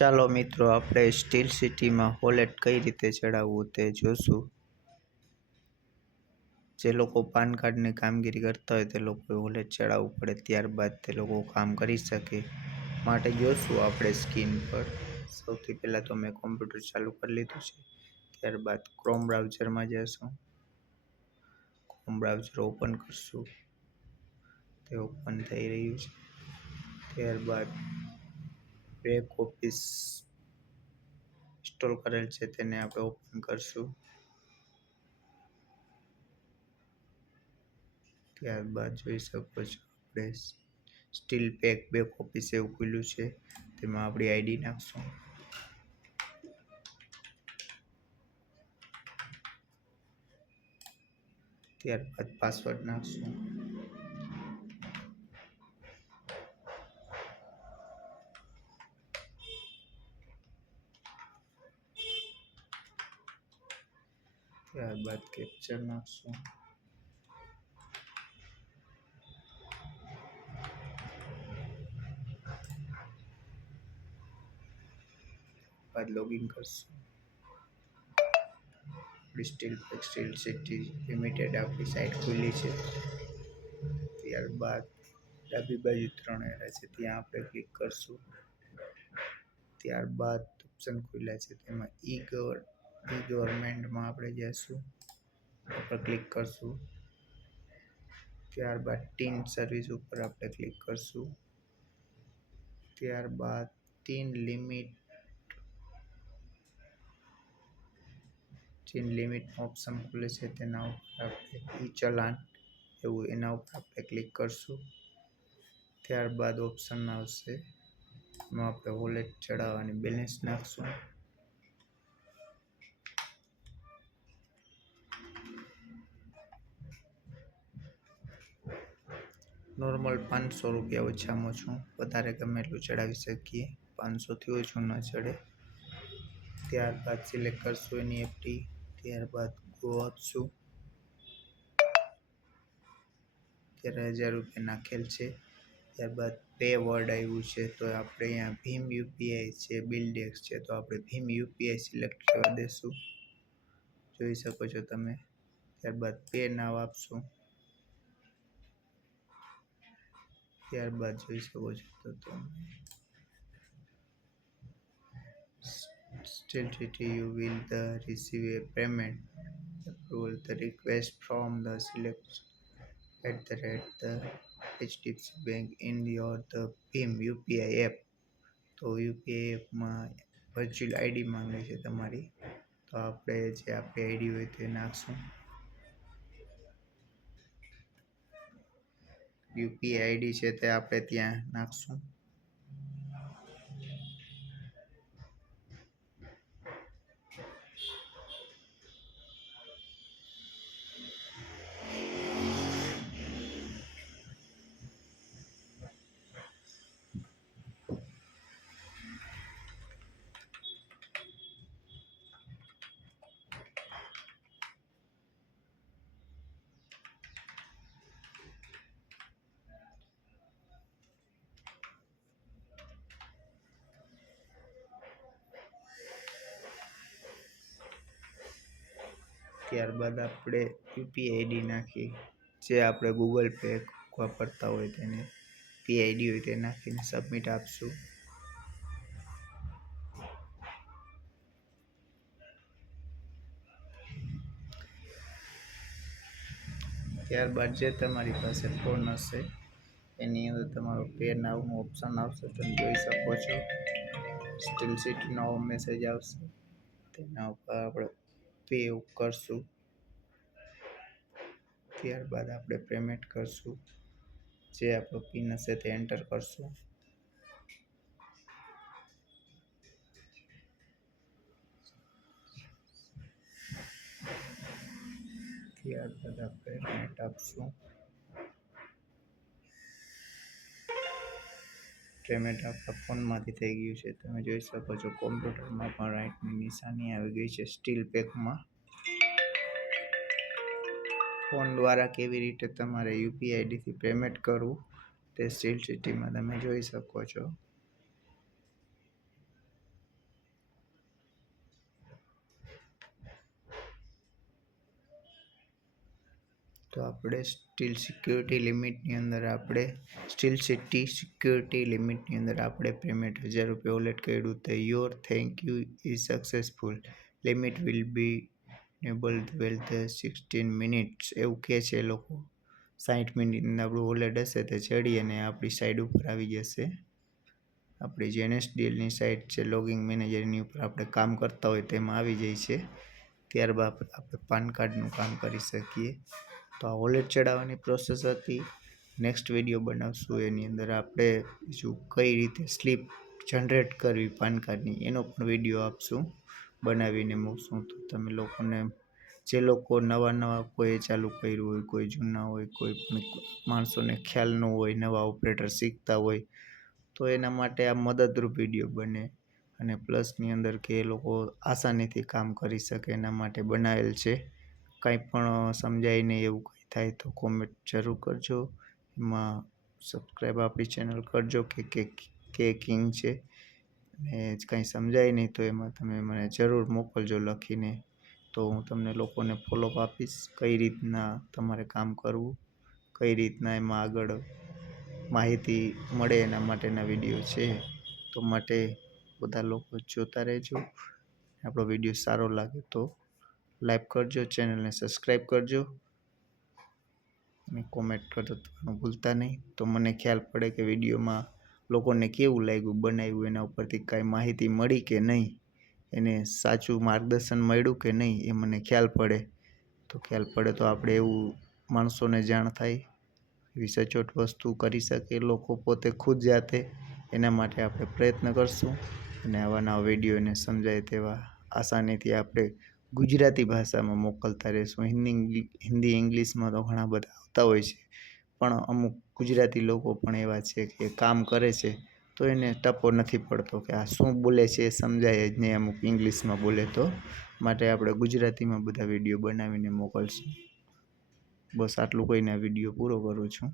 ચાલો મિત્રો, આપણે સ્ટીલ સિટીમાં હોલેટ કઈ રીતે ચડાવવું તે જોશું. જે લોકો પાન કાર્ડની કામગીરી કરતા હોય તે લોકોએ હોલેટ ચડાવવું પડે, ત્યારબાદ તે લોકો કામ કરી શકે. માટે જોશું આપણે સ્કીન પર. સૌથી પહેલાં તો મેં કોમ્પ્યુટર ચાલુ કરી લીધું છે. ત્યારબાદ ક્રોમ બ્રાઉઝરમાં જઈશું. ક્રોમ બ્રાઉઝર ઓપન કરશું. તે ઓપન થઈ રહ્યું છે. ત્યારબાદ બેક ઓફિસ ઇન્સ્ટોલ કરેલ છે તેને આપણે ઓપન કરશું. ત્યારબાદ જોઈ શકો છો આપણે સ્ટીલ પેક બેક ઓફિસ એવું ખુલ્યું છે, તેમાં આપણી આઈડી નાખશું. ત્યારબાદ પાસવર્ડ નાખશું. ત્યારબાદ કેપ્ચર નાખશું. બાદ લોગિન કરશું. સ્ટીલ સ્ટીલ સિટી લિમિટેડ આપણી સાઇટ ખુલ્લી છે. ત્યારબાદ ડાબી બાજુ ત્રણ એરા છે, ત્યાં આપણે ક્લિક કરશું. ત્યારબાદ ઓપ્શન ખુલ્યા છે, તેમાં ઈ ગવર ઈ ગવર્મેન્ટમાં આપણે જઈશું, ઉપર ક્લિક કરશું. ત્યારબાદ ટીન સર્વિસ ઉપર આપણે ક્લિક કરશું. ત્યારબાદ ટીન લિમિટ ચીન લિમિટ ઓપ્શન ખુલે છે તેના ઉપર આપણે ઈ ચલાન એવું એના ઉપર આપણે ક્લિક કરશું. ત્યારબાદ ઓપ્શન આવશે. એમાં આપણે વોલેટ ચડાવવાની બેલેન્સ નાખશું. નોર્મલ પાંચસો રૂપિયા ઓછામાં ઓછું વધારે ગમે એટલું ચડાવી શકીએ. પાંચસોથી ઓછું ન ચડે ત્યારબાદ સિલેક્ટ કરશું એની એફટી ત્યારબાદ ગો આપશું અત્યારે હજાર રૂપિયા નાખેલ છે. ત્યારબાદ પે વર્ડ આવ્યું છે, તો આપણે અહીંયા ભીમ યુપીઆઈ છે બિલડેક્સ છે, તો આપણે ભીમ યુપીઆઈ સિલેક્ટ કરી દેશું. જોઈ શકો છો તમે. ત્યારબાદ પે નાવ આપશું. ત્યારબાદ જોઈ શકો છો તો તમે still you will the receive a payment approval the request from the select at the rate the HDFC bank in your the ભીમ યુપીઆઈ એપ તો યુપીઆઈ એપમાં વર્ચ્યુઅલ આઈડી માંગે છે તમારી તો આપણે જે આપણી આઈડી હોય તે નાખશું યુપીઆઈ આઈડી છે તે આપણે ત્યાં નાખશું. ત્યારબાદ આપણે યુપીઆઈ આઈડી નાખી, જે આપણે ગૂગલ પે વાપરતા હોય તેને પીઆઈડી હોય તે નાખીને સબમિટ આપશું. ત્યારબાદ જે તમારી પાસે ફોન હશે, એની અંદર તમારો પે નાવનું ઓપ્શન આવશે, તમે જોઈ શકો છો. સ્ટીલ સિટીનો મેસેજ આવશે. તેના ઉપર આપણે પે કરશું. ત્યારબાદ આપણે પેમેન્ટ કરશું. જે આપણો પિન હશે તે એન્ટર કરશું. ત્યારબાદ આપણે પેમેન્ટ આપશું. પેમેન્ટ આપણા ફોનમાંથી થઈ ગયું છે. તમે જોઈ શકો છો, કોમ્પ્યુટરમાં પણ રાઇટની નિશાની આવી ગઈ છે સ્ટીલ પેકમાં. ફોન દ્વારા કેવી રીતે તમારે યુપીઆઈ આઈડીથી પેમેન્ટ કરવું, તે સ્ટીલ સિટીમાં તમે જોઈ શકો છો. તો આપણે સ્ટીલ સિક્યુરિટી લિમિટની અંદર આપણે, સ્ટીલ સિટી સિક્યુરિટી લિમિટની અંદર આપણે પેમેન્ટ હજાર રૂપિયા વોલેટ કર્યું. તો your thank you is successful. Limit will be enable twelfth sixteen minutes. એવું કહે છે એ લોકો. સાઠ મિનિટની આપણું વોલેટ હશે તે ચડી અને આપણી સાઈડ ઉપર આવી જશે. આપણી જે ડીલની સાઇટ છે, લોગિંગ મેનેજરની ઉપર આપણે કામ કરતા હોય તેમાં આવી જાય છે. ત્યારબાદ આપણે પાન કાર્ડનું કામ કરી શકીએ. તો આ વોલેટ ચડાવવાની પ્રોસેસ હતી. નેક્સ્ટ વીડિયો બનાવશું એની અંદર. આપણે બીજું કઈ રીતે સ્લીપ જનરેટ કરવી પાન કાર્ડની, એનો પણ વીડિયો આપશું. બનાવીને મૂકશું. તો તમે લોકોને, જે લોકો નવા નવા કોઈ ચાલુ કર્યું હોય, કોઈ જૂના હોય, કોઈ પણ માણસોને ખ્યાલ ન હોય, નવા ઓપરેટર શીખતા હોય, તો એના માટે આ મદદરૂપ વીડિયો બને. અને પ્લસની અંદર કે એ લોકો આસાનીથી કામ કરી શકે એના માટે બનાવેલ છે. કાંઈ પણ સમજાય નહીં એવું કંઈ થાય તો કોમેન્ટ જરૂર કરજો. એમાં સબસ્ક્રાઈબ આપણી ચેનલ કરજો કે કે કે કિંગ છે. અને કંઈ સમજાય નહીં તો એમાં તમે મને જરૂર મોકલજો લખીને. તો હું તમને લોકોને ફોલોઅપ આપીશ કઈ રીતના તમારે કામ કરવું, કઈ રીતના એમાં આગળ માહિતી મળે એના માટેના વીડિયો છે. તો માટે બધા લોકો જોતા રહેજો. આપણો વીડિયો સારો લાગે તો લાઈક કરજો, ચેનલને સબસ્ક્રાઈબ કરજો. અને કોમેન્ટ કરવાનું ભૂલતા નહીં. તો મને ખ્યાલ પડે કે વિડીયોમાં લોકોને કેવું લાગ્યું બનાવ્યું, એના ઉપરથી કાંઈ માહિતી મળી કે નહીં? એને સાચું માર્ગદર્શન મળ્યું કે નહીં એ મને ખ્યાલ પડે. તો ખ્યાલ પડે તો આપણે એવું માણસોને જાણ થાય. એવી સચોટ વસ્તુ કરી શકે લોકો પોતે ખુદ જાતે. એના માટે આપણે પ્રયત્ન કરશું. અને આવા નવા વીડિયો એને સમજાય તેવા આસાનીથી આપણે ગુજરાતી ભાષામાં મોકલતા રહેશું. હિન્દી હિન્દી ઇંગ્લિશમાં તો ઘણા બધા આવતા હોય છે. પણ અમુક ગુજરાતી લોકો પણ એવા છે કે કામ કરે છે, તો એને ટપો નથી પડતો કે આ શું બોલે છે એ સમજાય જ નહીં અમુક ઇંગ્લિશમાં બોલે તો. માટે આપણે ગુજરાતીમાં બધા વીડિયો બનાવીને મોકલશું. બસ આટલું કહીને આ વીડિયો પૂરો કરું છું.